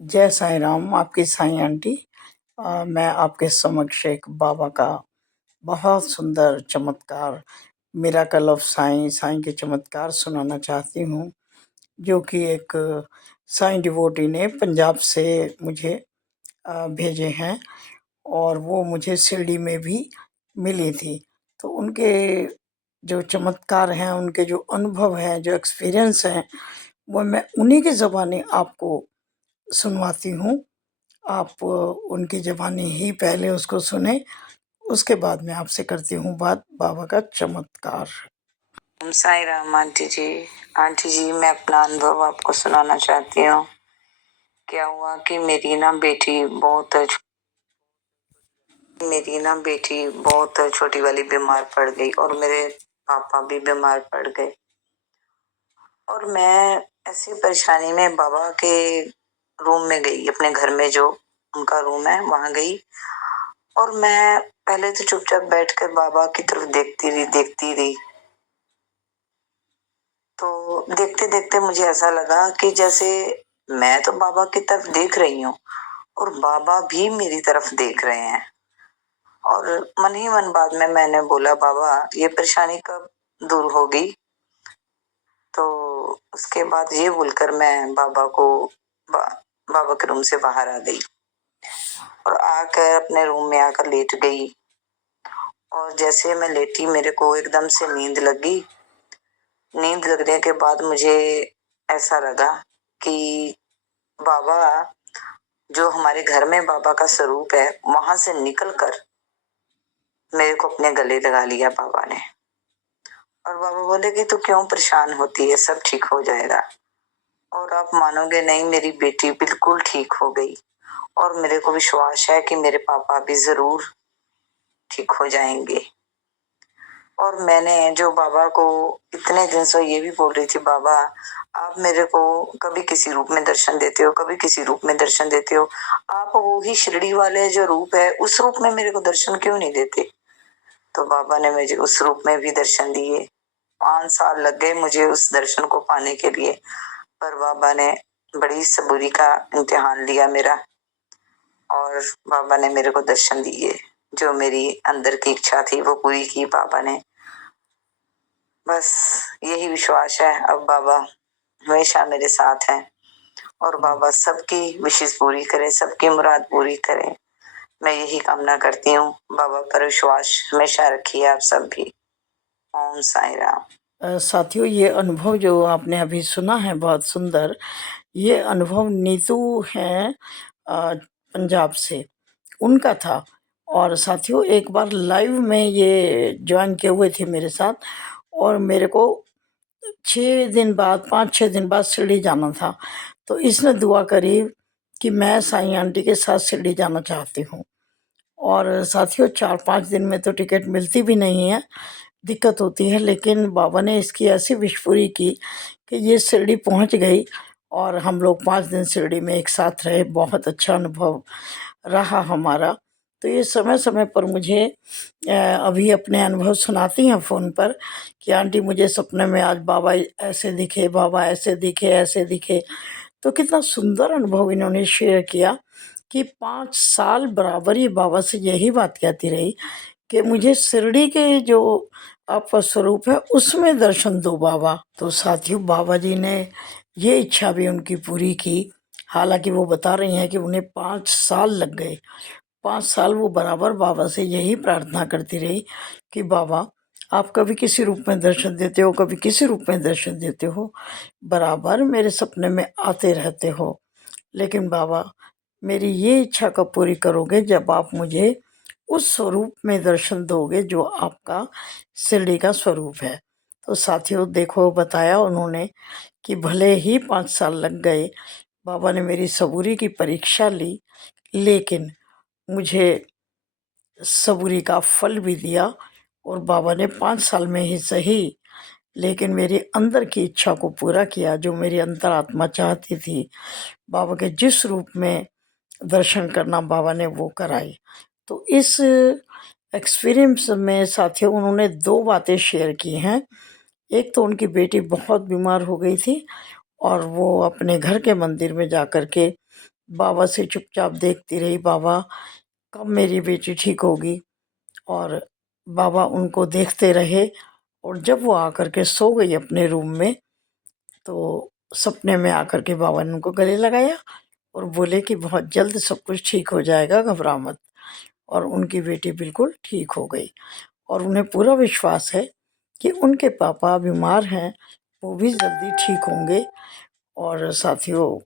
जय साईं राम, आपकी साईं आंटी। मैं आपके समक्ष एक बाबा का बहुत सुंदर चमत्कार, मिरेकल ऑफ साईं, साईं के चमत्कार सुनाना चाहती हूँ, जो कि एक साईं डिवोटी ने पंजाब से मुझे भेजे हैं और वो मुझे शिरडी में भी मिली थी। तो उनके जो चमत्कार हैं, उनके जो अनुभव हैं, जो एक्सपीरियंस हैं, वो मैं उन्हीं की ज़बानी आपको सुनवाती हूँ। आप उनकी ज़बानी ही पहले उसको सुनें, उसके बाद मैं आपसे करती हूँ बात बाबा का चमत्कार। ओम साई राम आंटी जी। आंटी जी, मैं अपना अनुभव आपको सुनाना चाहती हूँ। क्या हुआ कि मेरी बहुत छोटी वाली बीमार पड़ गई और मेरे पापा भी बीमार पड़ गए और मैं ऐसी परेशानी में बाबा के रूम में गई, अपने घर में जो उनका रूम है वहां गई और मैं पहले तो चुपचाप बैठकर बाबा की तरफ देखती रही। तो देखते देखते मुझे ऐसा लगा कि जैसे मैं तो बाबा की तरफ देख रही हूँ और बाबा भी मेरी तरफ देख रहे हैं। और मन ही मन बाद में मैंने बोला, बाबा ये परेशानी कब दूर होगी? तो उसके बाद ये बोलकर मैं बा, बाबा के रूम से बाहर आ गई और आकर अपने रूम में आकर लेट गई। और जैसे मैं लेटी, मेरे को एकदम से नींद लगी। नींद लगने के बाद मुझे ऐसा लगा कि बाबा, जो हमारे घर में बाबा का स्वरूप है, वहां से निकलकर मेरे को अपने गले लगा लिया बाबा ने। और बाबा बोले कि तू क्यों परेशान होती है, सब ठीक हो जाएगा। और आप मानोगे नहीं, मेरी बेटी बिल्कुल ठीक हो गई और मेरे को विश्वास है कि मेरे पापा भी जरूर ठीक हो जाएंगे। और मैंने जो बाबा को इतने दिन से ये भी बोल रही थी, बाबा आप मेरे को कभी किसी रूप में दर्शन देते हो, कभी किसी रूप में दर्शन देते हो, आप वो ही शिरडी वाले जो रूप है उस रूप में मेरे को दर्शन क्यों नहीं देते? तो बाबा ने मुझे उस रूप में भी दर्शन दिए। 5 साल लग गए मुझे उस दर्शन को पाने के लिए, पर बाबा ने बड़ी सबूरी का इम्तिहान लिया मेरा और बाबा ने मेरे को दर्शन दिए। जो मेरी अंदर की इच्छा थी वो पूरी की बाबा ने। बस यही विश्वास है, अब बाबा हमेशा मेरे साथ हैं और बाबा सबकी विशेष पूरी करे, सबकी मुराद पूरी करे। मैं यही कामना करती हूँ। बाबा पर विश्वास हमेशा रखिए आप सब भी। ओम साई राम। साथियों, ये अनुभव जो आपने अभी सुना है बहुत सुंदर, ये अनुभव नीतू हैं पंजाब से, उनका था। और साथियों, एक बार लाइव में ये जॉइन किए हुए थे मेरे साथ और मेरे को 6 दिन बाद, 5-6 दिन बाद शिरडी जाना था। तो इसने दुआ करी कि मैं साईं आंटी के साथ शिरडी जाना चाहती हूँ। और साथियों, 4-5 दिन में तो टिकट मिलती भी नहीं है, दिक्कत होती है। लेकिन बाबा ने इसकी ऐसी विश पूरी की कि ये शिरडी पहुँच गई और हम लोग 5 दिन शिरडी में एक साथ रहे। बहुत अच्छा अनुभव रहा हमारा। तो ये समय-समय पर मुझे अभी अपने अनुभव सुनाती हैं फ़ोन पर कि आंटी मुझे सपने में आज बाबा ऐसे दिखे, बाबा ऐसे दिखे, ऐसे दिखे। तो कितना सुंदर अनुभव इन्होंने शेयर किया कि 5 साल बराबर ये बाबा से यही बात कहती रही कि मुझे शिरडी के जो आपका स्वरूप है उसमें दर्शन दो बाबा। तो साथियों, बाबा जी ने ये इच्छा भी उनकी पूरी की। हालाँकि वो बता रही हैं कि उन्हें 5 साल लग गए। 5 साल वो बराबर बाबा से यही प्रार्थना करती रही कि बाबा, आप कभी किसी रूप में दर्शन देते हो, कभी किसी रूप में दर्शन देते हो, बराबर मेरे सपने में आते रहते हो। लेकिन बाबा, मेरी ये इच्छा कब पूरी करोगे जब आप मुझे उस स्वरूप में दर्शन दोगे जो आपका शिरडी का स्वरूप है। तो साथियों देखो, बताया उन्होंने कि भले ही 5 साल लग गए, बाबा ने मेरी सबूरी की परीक्षा ली, लेकिन मुझे सबूरी का फल भी दिया और बाबा ने 5 साल में ही सही, लेकिन मेरे अंदर की इच्छा को पूरा किया, जो मेरी अंतरात्मा चाहती थी। बाबा के जिस रूप में दर्शन करना बाबा ने वो कराई। तो इस एक्सपीरियंस में साथियों, उन्होंने 2 बातें शेयर की हैं। एक तो उनकी बेटी बहुत बीमार हो गई थी और वो अपने घर के मंदिर में जाकर के बाबा से चुपचाप देखती रही, बाबा कब मेरी बेटी ठीक होगी। और बाबा उनको देखते रहे, और जब वो आकर के सो गई अपने रूम में, तो सपने में आकर के बाबा ने उनको गले लगाया और बोले कि बहुत जल्द सब कुछ ठीक हो जाएगा, घबरा मत। और उनकी बेटी बिल्कुल ठीक हो गई, और उन्हें पूरा विश्वास है कि उनके पापा बीमार हैं, वो भी जल्दी ठीक होंगे। और साथियों,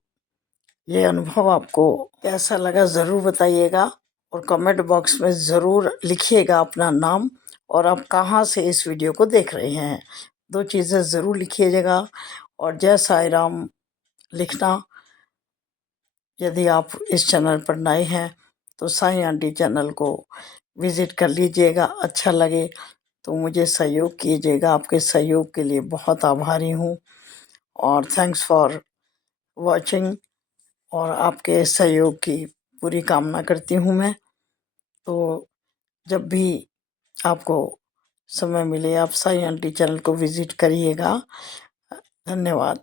ये अनुभव आपको कैसा लगा ज़रूर बताइएगा, और कमेंट बॉक्स में ज़रूर लिखिएगा अपना नाम और आप कहाँ से इस वीडियो को देख रहे हैं। 2 चीज़ें ज़रूर लिखिएगा, और जय साईं राम लिखना। यदि आप इस चैनल पर नए हैं तो साईं आंटी चैनल को विज़िट कर लीजिएगा, अच्छा लगे तो मुझे सहयोग कीजिएगा। आपके सहयोग के लिए बहुत आभारी हूँ, और थैंक्स फॉर वॉचिंग, और आपके सहयोग की पूरी कामना करती हूँ मैं। तो जब भी आपको समय मिले आप साईं आंटी चैनल को विज़िट करिएगा। धन्यवाद।